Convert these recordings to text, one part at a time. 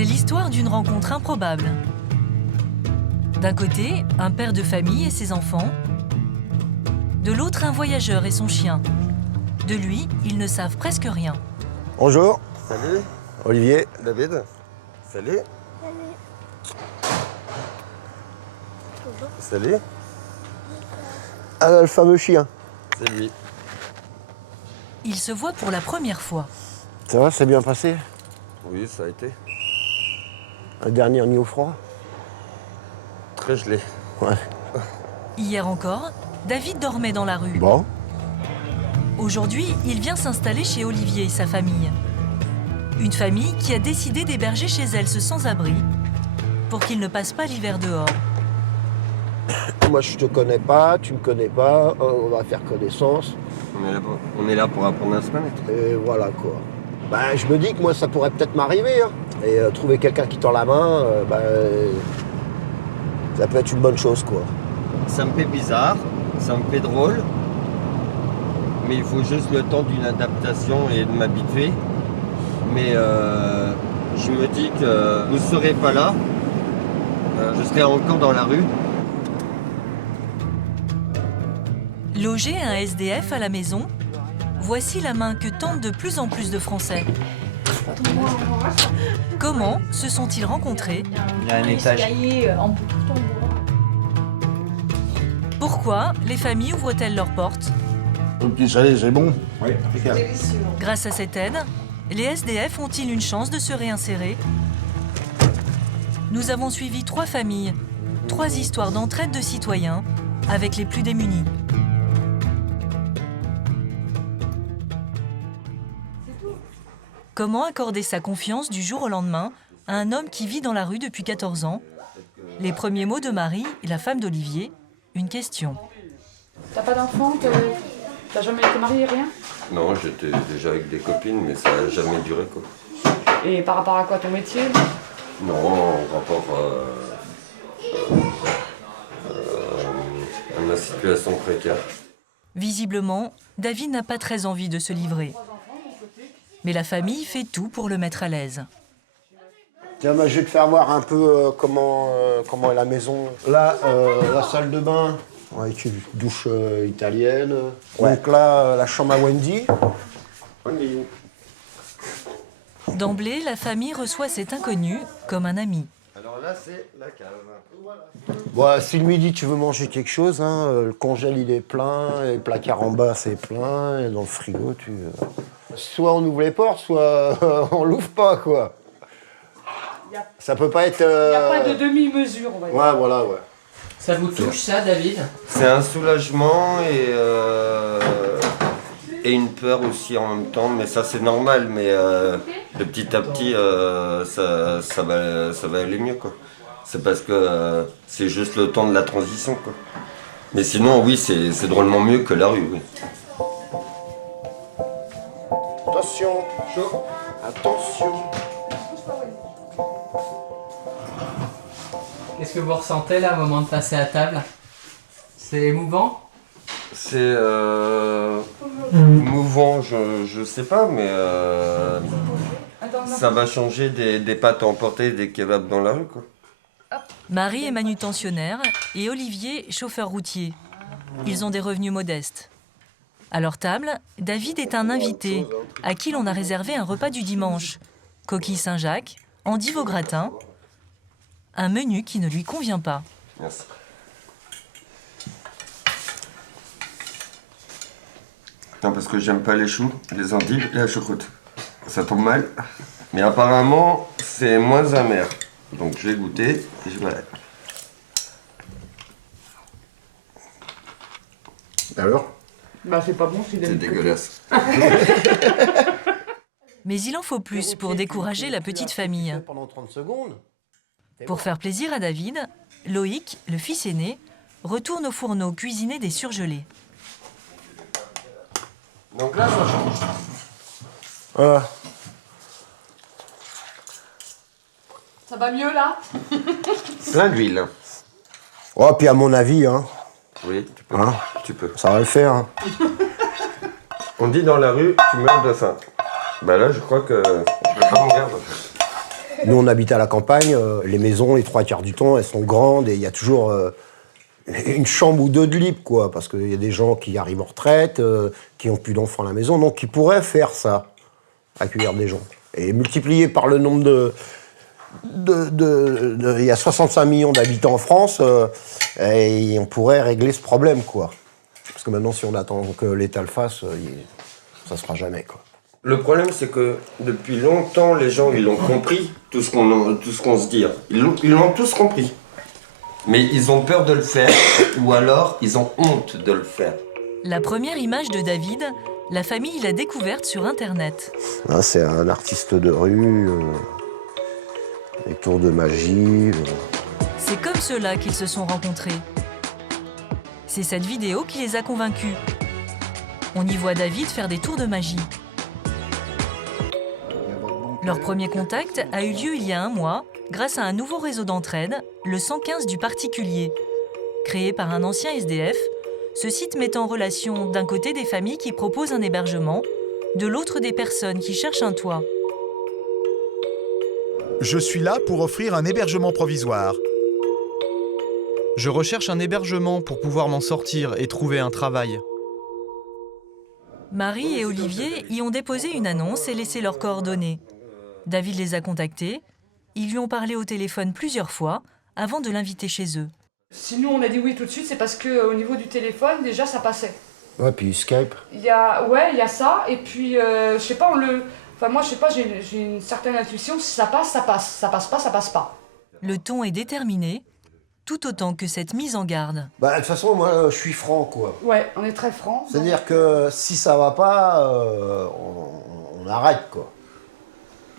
C'est l'histoire d'une rencontre improbable. D'un côté, un père de famille et ses enfants. De l'autre, un voyageur et son chien. De lui, ils ne savent presque rien. Bonjour. Salut. Olivier. David. Salut. Salut. Ah, le fameux chien. C'est lui. Ils se voient pour la première fois. Ça va, c'est bien passé? Oui, ça a été. La dernière nuit au froid? Très gelé. Ouais. Hier encore, David dormait dans la rue. Bon. Aujourd'hui, il vient s'installer chez Olivier et sa famille. Une famille qui a décidé d'héberger chez elle ce sans-abri pour qu'il ne passe pas l'hiver dehors. Moi, je te connais pas, tu me connais pas, on va faire connaissance. On est là pour apprendre à se connaître. Et voilà, quoi. Ben, je me dis que moi, ça pourrait peut-être m'arriver. Hein. Et trouver quelqu'un qui tend la main, ça peut être une bonne chose, quoi. Ça me fait bizarre, ça me fait drôle. Mais il faut juste le temps d'une adaptation et de m'habituer. Mais je me dis que vous ne serez pas là. Je serai encore dans la rue. Loger un SDF à la maison, voici la main que tentent de plus en plus de Français. Comment se sont-ils rencontrés? Il y a un étage. Pourquoi les familles ouvrent-elles leurs portes? Le petit salé, c'est bon? Oui, impeccable. Grâce à cette aide, les SDF ont-ils une chance de se réinsérer? Nous avons suivi 3 familles, 3 histoires d'entraide de citoyens avec les plus démunis. Comment accorder sa confiance du jour au lendemain à un homme qui vit dans la rue depuis 14 ans? Les premiers mots de Marie, la femme d'Olivier, une question. T'as pas d'enfant? T'as jamais été marié, rien? Non, j'étais déjà avec des copines, mais ça n'a jamais duré, quoi. Et par rapport à quoi, ton métier? Non, en rapport à ma situation précaire. Visiblement, David n'a pas très envie de se livrer. Mais la famille fait tout pour le mettre à l'aise. Tiens, je vais te faire voir un peu comment est la maison. Là, la salle de bain, avec une douche italienne. Ouais. Donc là, la chambre à Wendy. D'emblée, la famille reçoit cet inconnu comme un ami. Alors là, c'est la cave. Bon, si le midi tu veux manger quelque chose, hein, le congèle il est plein, et le placard en bas c'est plein, et dans le frigo soit on ouvre les portes, soit on l'ouvre pas, quoi. Ça peut pas être... Il n'y a pas de demi-mesure, on va dire. Ouais, voilà, ouais. Ça vous touche ça, David? C'est un soulagement et une peur aussi en même temps, mais ça c'est normal, mais de petit à petit ça va aller mieux, quoi. C'est parce que c'est juste le temps de la transition, quoi. Mais sinon oui, c'est drôlement mieux que la rue, oui. Attention, chaud. Attention. Qu'est-ce que vous ressentez là au moment de passer à table? C'est émouvant? C'est mouvant, je sais pas, mais ça va changer des pâtes à emporter et des kebabs dans la rue, quoi. Marie est manutentionnaire et Olivier, chauffeur routier. Ils ont des revenus modestes. À leur table, David est un invité à qui l'on a réservé un repas du dimanche. Coquille Saint-Jacques, endive au gratin, un menu qui ne lui convient pas. Merci. Non, parce que j'aime pas les choux, les endives et la choucroute. Ça tombe mal, mais apparemment c'est moins amer. Donc je vais goûter et je vais... Alors? Bah c'est pas bon, C'est dégueulasse. Mais il en faut plus pour décourager la petite famille. Pendant 30 secondes. Pour faire plaisir à David, Loïc, le fils aîné, retourne au fourneau cuisiner des surgelés. Donc là, ça change. Voilà. Ça va mieux là? Plein d'huile. Oh, puis à mon avis, hein, Oui, tu peux. Hein Tu peux. ça va le faire. Hein. On dit dans la rue, tu meurs de faim. Bah là, je crois que je vais pas mourir de faim. Nous, on habite à la campagne, les maisons, les 3/4 du temps, elles sont grandes et il y a toujours une chambre ou deux de libre, quoi, parce qu'il y a des gens qui arrivent en retraite, qui n'ont plus d'enfants à la maison, donc qui pourraient faire ça, accueillir des gens. Et multiplié par le nombre il y a 65 millions d'habitants en France, et on pourrait régler ce problème, quoi. Parce que maintenant, si on attend que l'État le fasse, ça se fera jamais, quoi. Le problème, c'est que depuis longtemps, les gens, ils ont compris tout ce qu'on se dit. Ils l'ont tous compris. Mais ils ont peur de le faire, ou alors ils ont honte de le faire. La première image de David, la famille l'a découverte sur Internet. Hein, c'est un artiste de rue, des tours de magie. C'est comme cela qu'ils se sont rencontrés. C'est cette vidéo qui les a convaincus. On y voit David faire des tours de magie. Leur premier contact a eu lieu il y a un mois grâce à un nouveau réseau d'entraide, le 115 du particulier. Créé par un ancien SDF, ce site met en relation d'un côté des familles qui proposent un hébergement, de l'autre des personnes qui cherchent un toit. Je suis là pour offrir un hébergement provisoire. Je recherche un hébergement pour pouvoir m'en sortir et trouver un travail. Marie et Olivier y ont déposé une annonce et laissé leurs coordonnées. David les a contactés. Ils lui ont parlé au téléphone plusieurs fois avant de l'inviter chez eux. Si nous on a dit oui tout de suite, c'est parce qu'au niveau du téléphone, déjà ça passait. Ouais, puis Skype. Il y a ça, et puis je sais pas, moi je sais pas, j'ai une certaine intuition, si ça passe, ça passe. Ça passe pas, ça passe pas. Le ton est déterminé, tout autant que cette mise en garde. Bah, de toute façon, moi, je suis franc, quoi. Ouais, on est très franc. C'est-à-dire que si ça va pas, on arrête, quoi.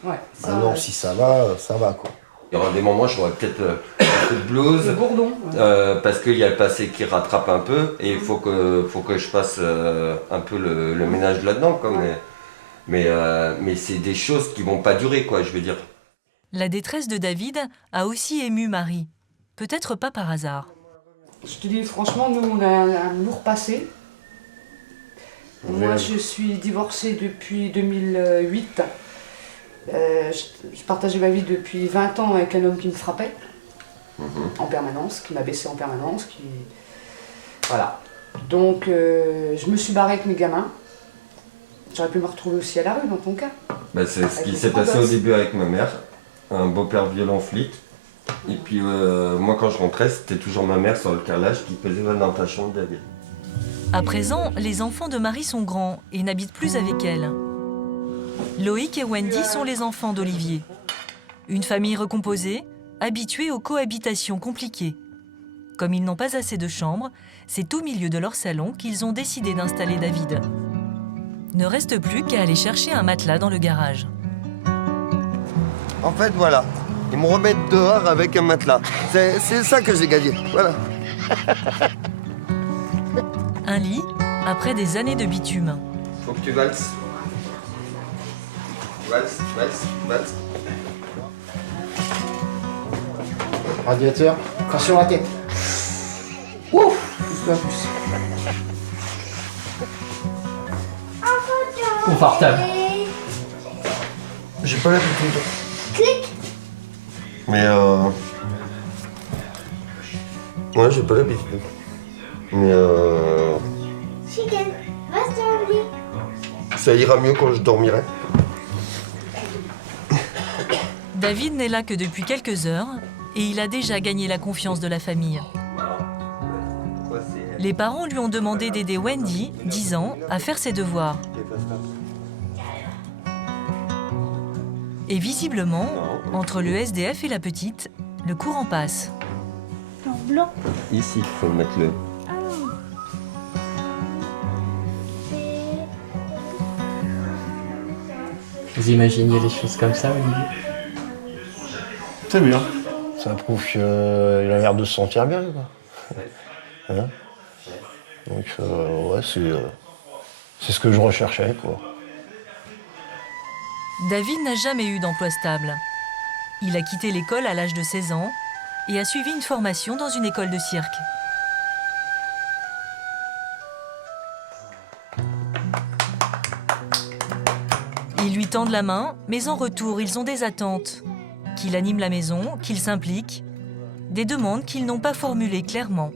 Ouais, ça, Maintenant, si ça va, quoi. Il y aura des moments où j'aurai peut-être un peu de blues, le bourdon. Ouais. parce qu'il y a le passé qui rattrape un peu, et il faut que je fasse un peu le ménage là-dedans, quoi. Ouais. Mais c'est des choses qui vont pas durer, quoi, je veux dire. La détresse de David a aussi ému Marie. Peut-être pas par hasard. Je te dis franchement, nous on a un lourd passé. Moi je suis divorcée depuis 2008. Je partageais ma vie depuis 20 ans avec un homme qui me frappait en permanence, qui m'abaissait en permanence, Voilà. Donc je me suis barrée avec mes gamins. J'aurais pu me retrouver aussi à la rue dans ton cas. Bah, c'est ce qui s'est passé au début avec ma mère, un beau-père violent flic. Et puis moi quand je rentrais, c'était toujours ma mère sur le carrelage qui faisait dans ta chambre, David. À présent, les enfants de Marie sont grands et n'habitent plus avec elle. Loïc et Wendy sont les enfants d'Olivier. Une famille recomposée, habituée aux cohabitations compliquées. Comme ils n'ont pas assez de chambres, c'est au milieu de leur salon qu'ils ont décidé d'installer David. Ne reste plus qu'à aller chercher un matelas dans le garage. En fait, voilà, ils me remettent dehors avec un matelas. C'est ça que j'ai gagné, voilà. Un lit, après des années de bitume. Faut que tu valses. Valse. Radiateur, attention à la tête. Ouf, plus. Confortable. J'ai pas l'habitude. Mais ouais, j'ai pas l'habitude. Mais Chicken, reste dans le lit. ça ira mieux quand je dormirai. David n'est là que depuis quelques heures et il a déjà gagné la confiance de la famille. Les parents lui ont demandé d'aider Wendy, 10 ans, à faire ses devoirs. Et visiblement, entre le SDF et la petite, le courant passe. Blanc. Ici, il faut mettre le. Vous imaginez les choses comme ça, Olivier? C'est bien. Ça prouve qu'il a l'air de se sentir bien, quoi. Hein? Donc, ouais, c'est ce que je recherchais, quoi. David n'a jamais eu d'emploi stable. Il a quitté l'école à l'âge de 16 ans et a suivi une formation dans une école de cirque. Ils lui tendent la main, mais en retour, ils ont des attentes. qu'il anime la maison, qu'il s'implique. Des demandes qu'ils n'ont pas formulées clairement.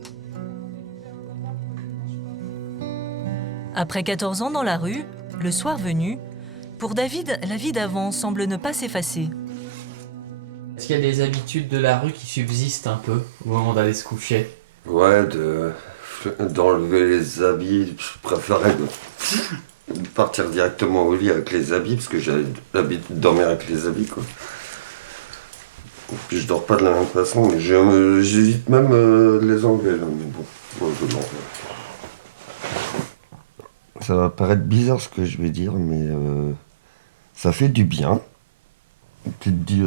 Après 14 ans dans la rue, le soir venu, pour David, la vie d'avant semble ne pas s'effacer. Est-ce qu'il y a des habitudes de la rue qui subsistent un peu au moment d'aller se coucher? Ouais, d'enlever les habits. Je préférais de partir directement au lit avec les habits, parce que j'ai l'habitude de dormir avec les habits, quoi. Et puis je dors pas de la même façon, mais j'évite même de les enlever, là, mais bon, moi, je l'enlève. Ça va paraître bizarre ce que je vais dire, mais ça fait du bien. Tu te dis,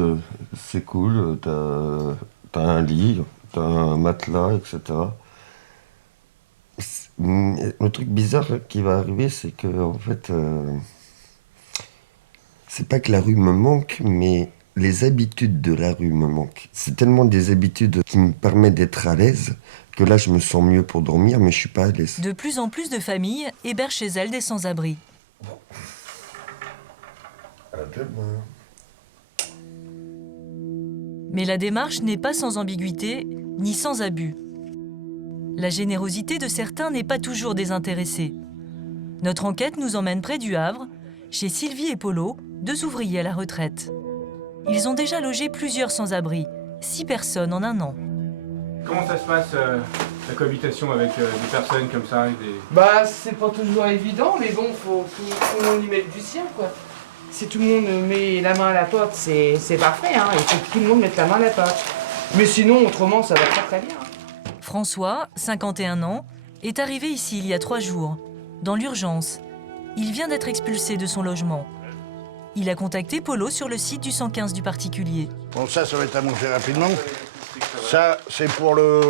c'est cool, t'as un lit, t'as un matelas, etc. Le truc bizarre qui va arriver, c'est que, en fait, c'est pas que la rue me manque, mais les habitudes de la rue me manquent. C'est tellement des habitudes qui me permettent d'être à l'aise que là, je me sens mieux pour dormir, mais je suis pas à l'aise. De plus en plus de familles hébergent chez elles des sans-abri. Mais la démarche n'est pas sans ambiguïté, ni sans abus. La générosité de certains n'est pas toujours désintéressée. Notre enquête nous emmène près du Havre, chez Sylvie et Polo, 2 ouvriers à la retraite. Ils ont déjà logé plusieurs sans-abri, 6 personnes en 1 an. Comment ça se passe, la cohabitation avec des personnes comme ça et des... Bah, c'est pas toujours évident, mais bon, faut tout le monde y mettre du sien, quoi. Si tout le monde met la main à la porte, c'est parfait, hein. Il faut que tout le monde mette la main à la porte. Mais sinon, autrement, ça va pas très bien. François, 51 ans, est arrivé ici il y a 3 jours, dans l'urgence. Il vient d'être expulsé de son logement. Il a contacté Polo sur le site du 115 du particulier. Bon, ça va être à monter rapidement. Ça, c'est pour le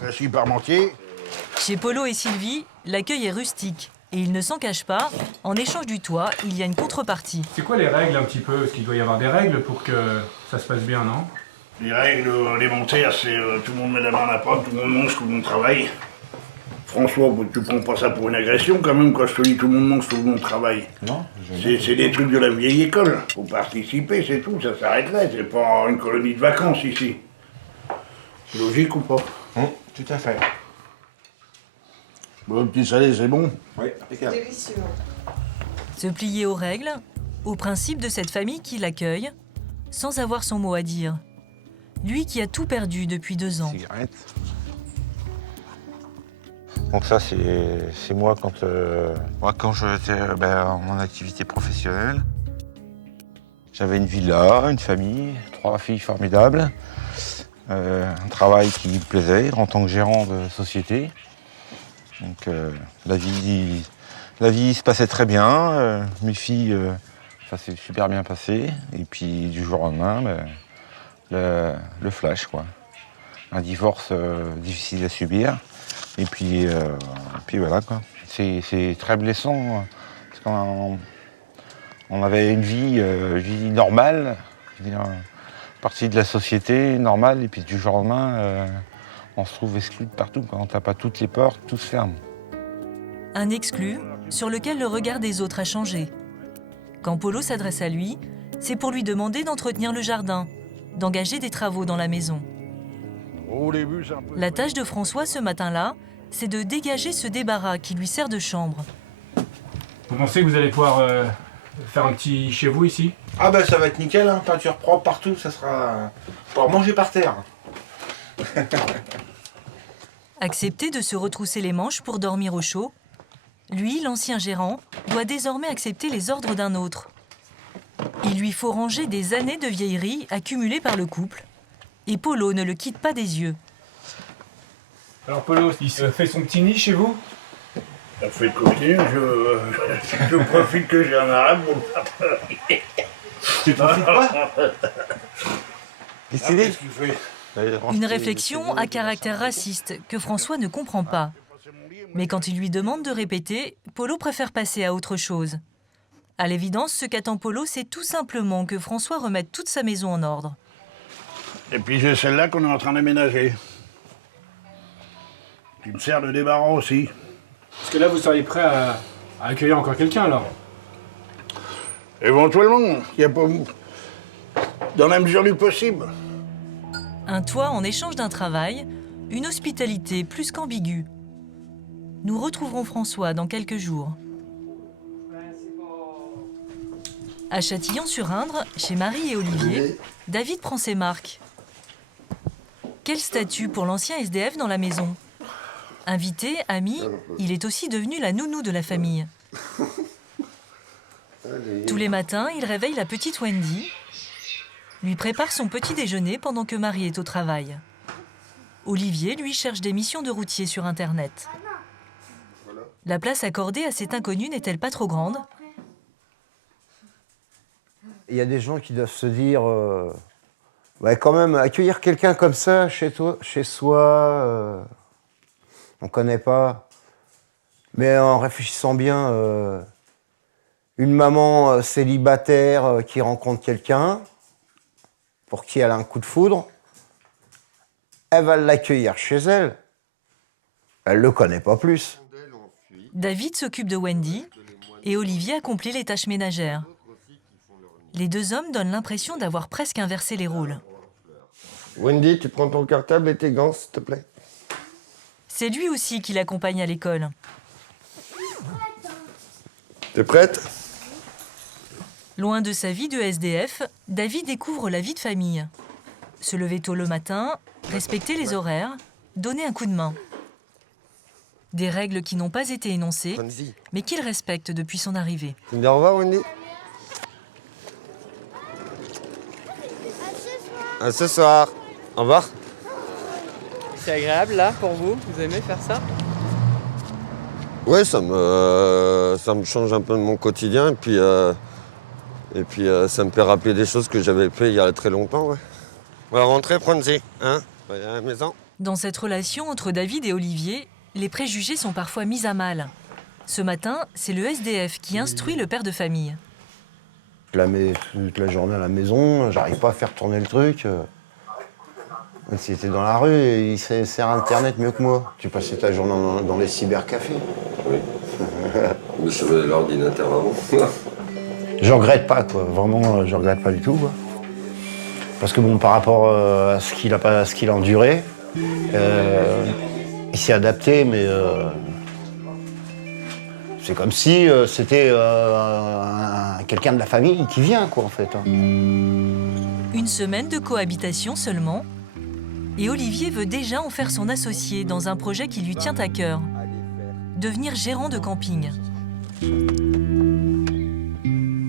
récit parmentier. Chez Polo et Sylvie, l'accueil est rustique. Et il ne s'en cache pas, en échange du toit, il y a une contrepartie. C'est quoi les règles un petit peu? Est-ce qu'il doit y avoir des règles pour que ça se passe bien, non? Les règles élémentaires, c'est tout le monde met la main à la porte, tout le monde mange, tout le monde travaille. François, tu prends pas ça pour une agression quand même, quand je te dis tout le monde mange, tout le monde travaille. Non. C'est des trucs de la vieille école. Faut participer, c'est tout, ça s'arrête là. C'est pas une colonie de vacances ici. C'est logique ou pas? Tout à fait. Bon, le petit salé, c'est bon? Oui, impeccable. Délicieux. Se plier aux règles, aux principes de cette famille qui l'accueille, sans avoir son mot à dire. Lui qui a tout perdu depuis 2 ans. Cigarette. Donc ça, c'est moi quand j'étais en mon activité professionnelle. J'avais une villa, une famille, 3 filles formidables, un travail qui me plaisait en tant que gérant de société. Donc la vie se passait très bien, mes filles, ça s'est super bien passé. Et puis du jour au lendemain, le flash, quoi. Un divorce difficile à subir. Et puis voilà, quoi. C'est très blessant, parce qu'on avait une vie normale, je veux dire, partie de la société normale, et puis du jour au lendemain, on se trouve exclu de partout. Quand on tape à toutes les portes, tout se ferme. Un exclu sur lequel le regard des autres a changé. Quand Polo s'adresse à lui, c'est pour lui demander d'entretenir le jardin, d'engager des travaux dans la maison. La tâche de François ce matin-là, c'est de dégager ce débarras qui lui sert de chambre. Vous pensez que vous allez pouvoir faire un petit chez vous ici? Ah ben ça va être nickel, hein, peinture propre partout, ça sera pour manger par terre. Accepter de se retrousser les manches pour dormir au chaud, lui, l'ancien gérant, doit désormais accepter les ordres d'un autre. Il lui faut ranger des années de vieilleries accumulées par le couple, et Polo ne le quitte pas des yeux. Alors Polo, il se fait son petit nid chez vous? Ça fait continuer, je profite que j'ai un arabe pour le Tu profites pas? Qu'est-ce qu'il fait? Une réflexion à caractère raciste que François ne comprend pas. Mais quand il lui demande de répéter, Polo préfère passer à autre chose. À l'évidence, ce qu'attend Polo, c'est tout simplement que François remette toute sa maison en ordre. Et puis j'ai celle-là qu'on est en train d'aménager. Qui me sert de débarras aussi. Parce que là, vous seriez prêt à accueillir encore quelqu'un, alors? Éventuellement, il dans la mesure du possible. Un toit en échange d'un travail, une hospitalité plus qu'ambiguë. Nous retrouverons François dans quelques jours. À Châtillon-sur-Indre, chez Marie et Olivier, David prend ses marques. Quel statut pour l'ancien SDF dans la maison? Invité, ami, il est aussi devenu la nounou de la famille. Tous les matins, il réveille la petite Wendy, lui prépare son petit déjeuner pendant que Marie est au travail. Olivier, lui, cherche des missions de routier sur Internet. La place accordée à cet inconnu n'est-elle pas trop grande? Il y a des gens qui doivent se dire, quand même, accueillir quelqu'un comme ça chez soi, on ne connaît pas. Mais en réfléchissant bien, une maman célibataire qui rencontre quelqu'un, pour qui elle a un coup de foudre, elle va l'accueillir chez elle. Elle ne le connaît pas plus. David s'occupe de Wendy et Olivier accomplit les tâches ménagères. Les deux hommes donnent l'impression d'avoir presque inversé les rôles. Wendy, tu prends ton cartable et tes gants, s'il te plaît. C'est lui aussi qui l'accompagne à l'école. T'es prête? Loin de sa vie de SDF, David découvre la vie de famille. Se lever tôt le matin, respecter les horaires, donner un coup de main. Des règles qui n'ont pas été énoncées, mais qu'il respecte depuis son arrivée. Tu me dis au revoir, Wendy? À ce soir. Au revoir. C'est agréable là pour vous? Vous aimez faire ça? Ouais, ça me change un peu de mon quotidien et puis ça me fait rappeler des choses que j'avais fait il y a très longtemps. Ouais. On va rentrer, Franzi, hein? On va aller à la maison. Dans cette relation entre David et Olivier, les préjugés sont parfois mis à mal. Ce matin, c'est le SDF qui instruit le père de famille. Je la mets toute la journée à la maison, j'arrive pas à faire tourner le truc. S'il était dans la rue, il sert Internet mieux que moi. Tu passais ta journée dans les cybercafés. Oui. Mais je savais l'ordinateur avant. Je regrette pas, quoi. Vraiment, je regrette pas du tout, quoi. Parce que bon, par rapport à ce qu'il a enduré, il s'est adapté, mais c'est comme si c'était quelqu'un de la famille qui vient, quoi, en fait. Une semaine de cohabitation seulement, et Olivier veut déjà en faire son associé dans un projet qui lui tient à cœur, devenir gérant de camping.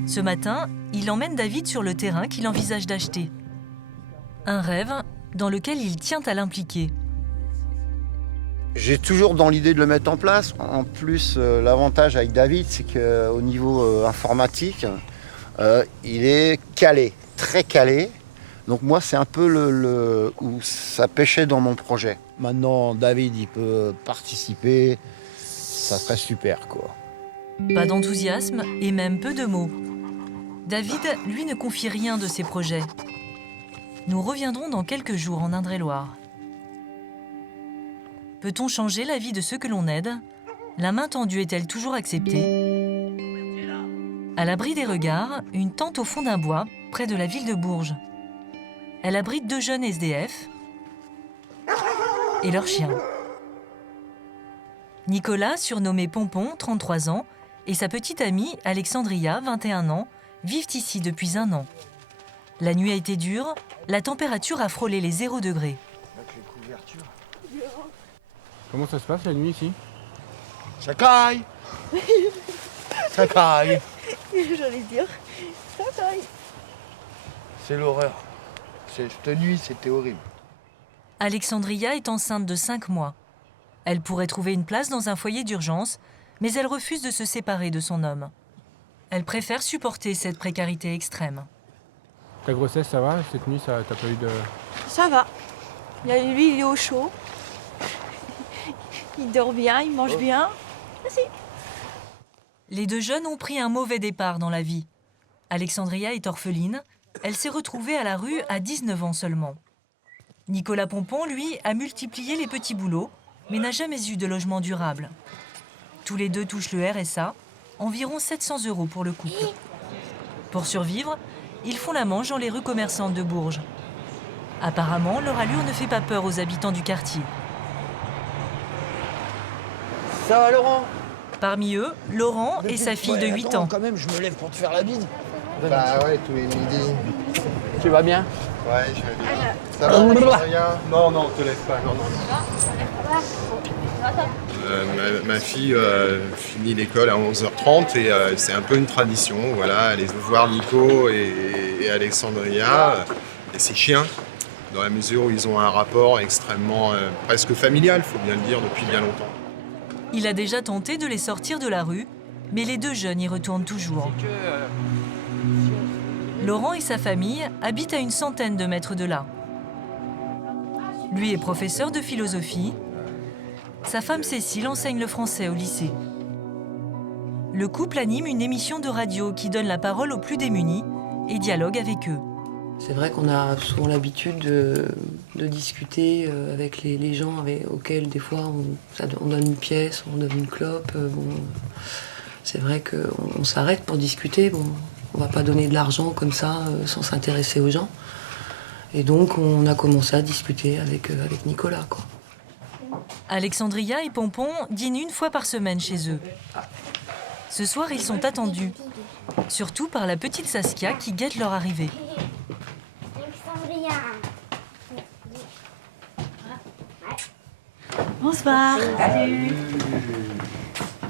Ce matin, il emmène David sur le terrain qu'il envisage d'acheter. Un rêve dans lequel il tient à l'impliquer. J'ai toujours dans l'idée de le mettre en place. En plus, l'avantage avec David, c'est qu'au niveau informatique, il est calé, très calé. Donc moi, c'est un peu où ça pêchait dans mon projet. Maintenant, David, il peut participer, ça serait super, quoi. Pas d'enthousiasme et même peu de mots. David, lui, ne confie rien de ses projets. Nous reviendrons dans quelques jours en Indre-et-Loire. Peut-on changer la vie de ceux que l'on aide? La main tendue est-elle toujours acceptée? À l'abri des regards, une tente au fond d'un bois, près de la ville de Bourges. Elle abrite 2 jeunes SDF et leur chien. Nicolas, surnommé Pompon, 33 ans, et sa petite amie, Alexandria, 21 ans, vivent ici depuis 1 an. La nuit a été dure, la température a frôlé les 0 degrés. Comment ça se passe la nuit ici? Ça caille. Ça caille. J'allais dire, ça caille. C'est l'horreur. Cette nuit, c'était horrible. Alexandria est enceinte de 5 mois. Elle pourrait trouver une place dans un foyer d'urgence, mais elle refuse de se séparer de son homme. Elle préfère supporter cette précarité extrême. Ta grossesse, ça va? Cette nuit, t'as pas eu de... Ça va. Lui, il est au chaud. Il dort bien, il mange bien. Merci. Les 2 jeunes ont pris un mauvais départ dans la vie. Alexandria est orpheline. Elle s'est retrouvée à la rue à 19 ans seulement. Nicolas Pompon, lui, a multiplié les petits boulots, mais n'a jamais eu de logement durable. Tous les 2 touchent le RSA, environ 700 € pour le couple. Pour survivre, ils font la manche dans les rues commerçantes de Bourges. Apparemment, leur allure ne fait pas peur aux habitants du quartier. Ça va, Laurent? Parmi eux, Laurent et sa fille de 8 ans. Quand même, je me lève pour te faire la bise. Bah ouais, tous les midis. Tu vas bien? Ouais, je vais bien. Ça va, rien? Non, non, te lève pas, non, non. Ma fille finit l'école à 11h30 et c'est un peu une tradition. Voilà, aller voir Nico et Alexandria et ses chiens, dans la mesure où ils ont un rapport extrêmement presque familial, il faut bien le dire, depuis bien longtemps. Il a déjà tenté de les sortir de la rue, mais les deux jeunes y retournent toujours. Laurent et sa famille habitent à une centaine de mètres de là. Lui est professeur de philosophie. Sa femme Cécile enseigne le français au lycée. Le couple anime une émission de radio qui donne la parole aux plus démunis et dialogue avec eux. C'est vrai qu'on a souvent l'habitude de discuter avec les gens auxquels des fois on donne une pièce, on donne une clope. C'est vrai qu'on s'arrête pour discuter. Bon, on ne va pas donner de l'argent comme ça sans s'intéresser aux gens. Et donc on a commencé à discuter avec Nicolas, quoi. Alexandria et Pompon dînent une fois par semaine chez eux. Ce soir, ils sont attendus, surtout par la petite Saskia qui guette leur arrivée. Bonsoir. Salut.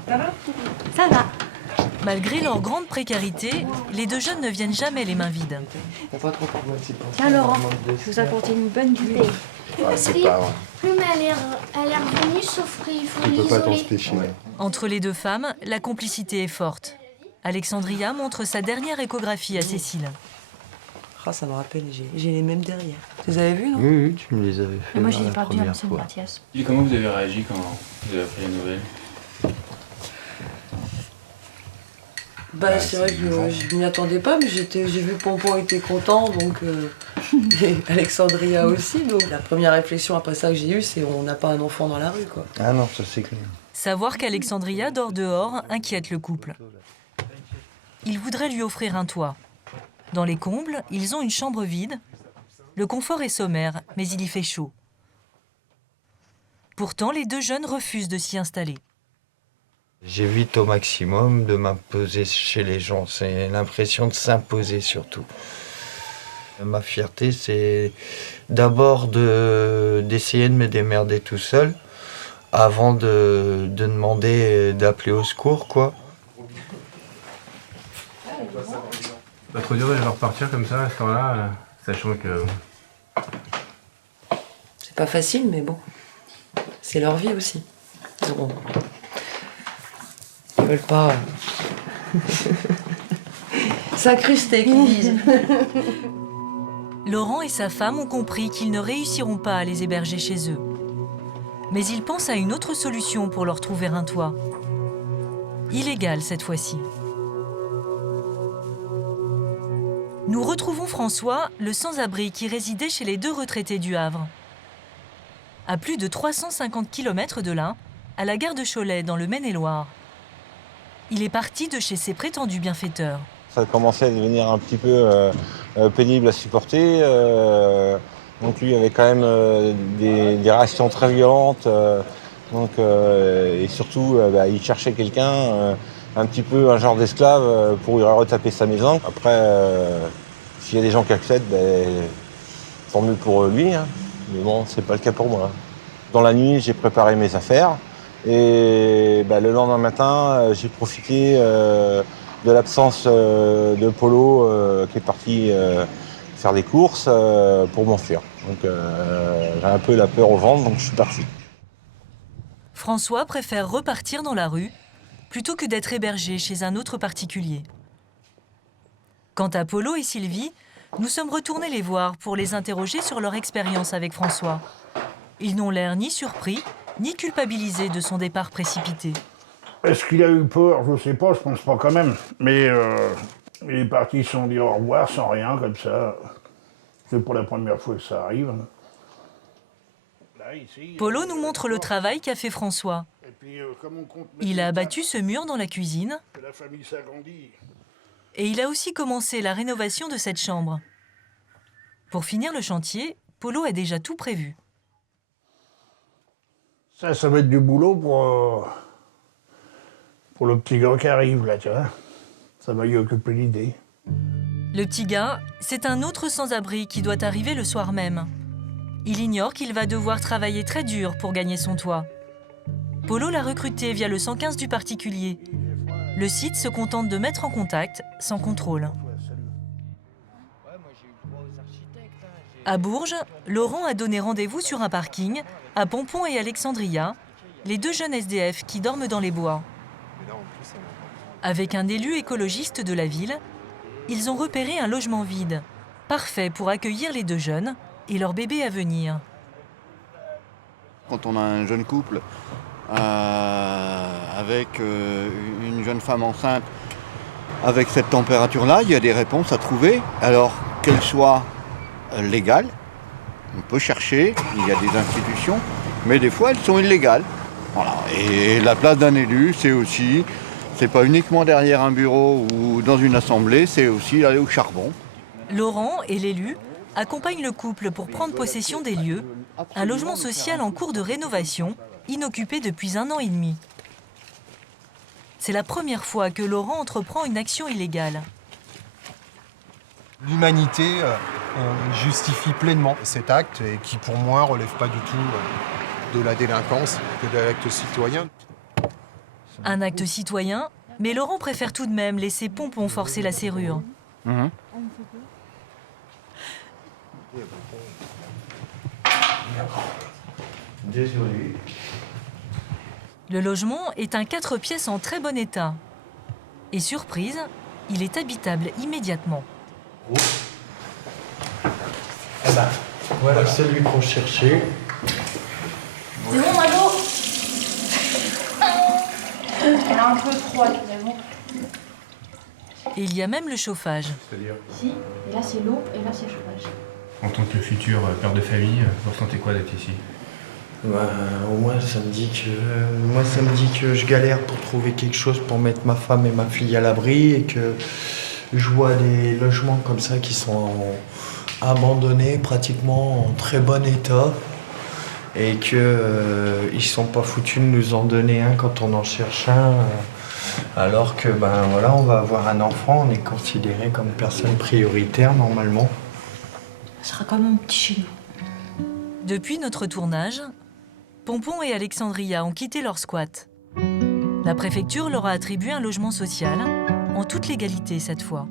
Ça va? Ça va. Malgré leur grande précarité, les deux jeunes ne viennent jamais les mains vides. Tiens Laurent, je vous apporte une bonne bouteille. C'est pas vrai. Plume, elle est revenue, sauf qu'il faut Tu peux pas t'en l'isoler. spécier. Entre les deux femmes, la complicité est forte. Alexandria montre sa dernière échographie à Cécile. Ah, ça me rappelle, j'ai les mêmes derrière. Vous les avez vus, non? Oui, tu me les avais fait. Moi je la l'ai pas vu, première c'est fois. Mathias. Et comment vous avez réagi quand vous avez appris les nouvelles? Bah, c'est vrai que je m'y attendais pas, mais j'ai vu Pompon était content, donc et Alexandria aussi. Donc la première réflexion après ça que j'ai eue, c'est on n'a pas un enfant dans la rue, quoi. Ah non, ça c'est clair. Savoir qu'Alexandria dort dehors inquiète le couple. Ils voudraient lui offrir un toit. Dans les combles, ils ont une chambre vide. Le confort est sommaire, mais il y fait chaud. Pourtant, les deux jeunes refusent de s'y installer. J'évite au maximum de m'imposer chez les gens. C'est l'impression de s'imposer surtout. Ma fierté, c'est d'abord d'essayer de me démerder tout seul avant de demander d'appeler au secours, quoi. Pas trop dur de repartir comme ça à ce temps-là, sachant que... C'est pas facile, mais bon, c'est leur vie aussi. Donc, ils veulent pas s'incruster, qu'ils disent. Laurent et sa femme ont compris qu'ils ne réussiront pas à les héberger chez eux. Mais ils pensent à une autre solution pour leur trouver un toit. Illégale cette fois-ci. Nous retrouvons François, le sans-abri qui résidait chez les deux retraités du Havre. À plus de 350 km de là, à la gare de Cholet, dans le Maine-et-Loire. Il est parti de chez ses prétendus bienfaiteurs. Ça commençait à devenir un petit peu pénible à supporter. Donc lui avait quand même des réactions très violentes. Et surtout, il cherchait quelqu'un, un petit peu un genre d'esclave, pour lui retaper sa maison. Après, s'il y a des gens qui acceptent, tant mieux pour lui. Hein. Mais bon, c'est pas le cas pour moi. Dans la nuit, j'ai préparé mes affaires. Et le lendemain matin, j'ai profité de l'absence de Polo qui est parti faire des courses pour m'enfuir. Donc j'ai un peu la peur au ventre, donc je suis parti. François préfère repartir dans la rue plutôt que d'être hébergé chez un autre particulier. Quant à Polo et Sylvie, nous sommes retournés les voir pour les interroger sur leur expérience avec François. Ils n'ont l'air ni surpris, ni culpabilisés de son départ précipité. Est-ce qu'il a eu peur? Je sais pas, je pense pas quand même. Mais il est parti sans dire au revoir, sans rien, comme ça. C'est pour la première fois que ça arrive. Polo nous montre le travail qu'a fait François. Il a abattu ce mur dans la cuisine et il a aussi commencé la rénovation de cette chambre. Pour finir le chantier, Polo a déjà tout prévu. Ça va être du boulot pour le petit gars qui arrive, là, tu vois. Ça va lui occuper l'idée. Le petit gars, c'est un autre sans-abri qui doit arriver le soir même. Il ignore qu'il va devoir travailler très dur pour gagner son toit. Polo l'a recruté via le 115 du particulier. Le site se contente de mettre en contact, sans contrôle. À Bourges, Laurent a donné rendez-vous sur un parking à Pompon et Alexandria, les deux jeunes SDF qui dorment dans les bois. Avec un élu écologiste de la ville, ils ont repéré un logement vide, parfait pour accueillir les deux jeunes et leur bébé à venir. Quand on a un jeune couple avec une jeune femme enceinte, avec cette température-là, il y a des réponses à trouver. Alors qu'elles soient légales, on peut chercher, il y a des institutions, mais des fois elles sont illégales. Voilà. Et la place d'un élu, c'est pas uniquement derrière un bureau ou dans une assemblée, c'est aussi aller au charbon. Laurent et l'élu accompagnent le couple pour prendre possession des lieux, un logement social en cours de rénovation, inoccupé depuis 1 an et demi. C'est la première fois que Laurent entreprend une action illégale. L'humanité justifie pleinement cet acte et qui pour moi ne relève pas du tout de la délinquance, que de l'acte citoyen. Un acte citoyen, mais Laurent préfère tout de même laisser Pompon forcer la serrure. Désolé. Le logement est un 4 pièces en très bon état. Et surprise, il est habitable immédiatement. Eh ben, voilà celui qu'on cherchait. C'est bon, Margot? Elle a un peu froid, mais bon. Et il y a même le chauffage. C'est-à-dire? Si, et là c'est l'eau, et là c'est le chauffage. En tant que futur père de famille, vous ressentez quoi d'être ici? Au moins ça me dit que je galère pour trouver quelque chose pour mettre ma femme et ma fille à l'abri et que je vois des logements comme ça qui sont abandonnés, pratiquement en très bon état et que ils sont pas foutus de nous en donner un quand on en cherche un. Alors que voilà, on va avoir un enfant, on est considéré comme personne prioritaire normalement. Ça sera comme mon petit chez nous. Depuis notre tournage, Pompon et Alexandria ont quitté leur squat. La préfecture leur a attribué un logement social, en toute légalité cette fois.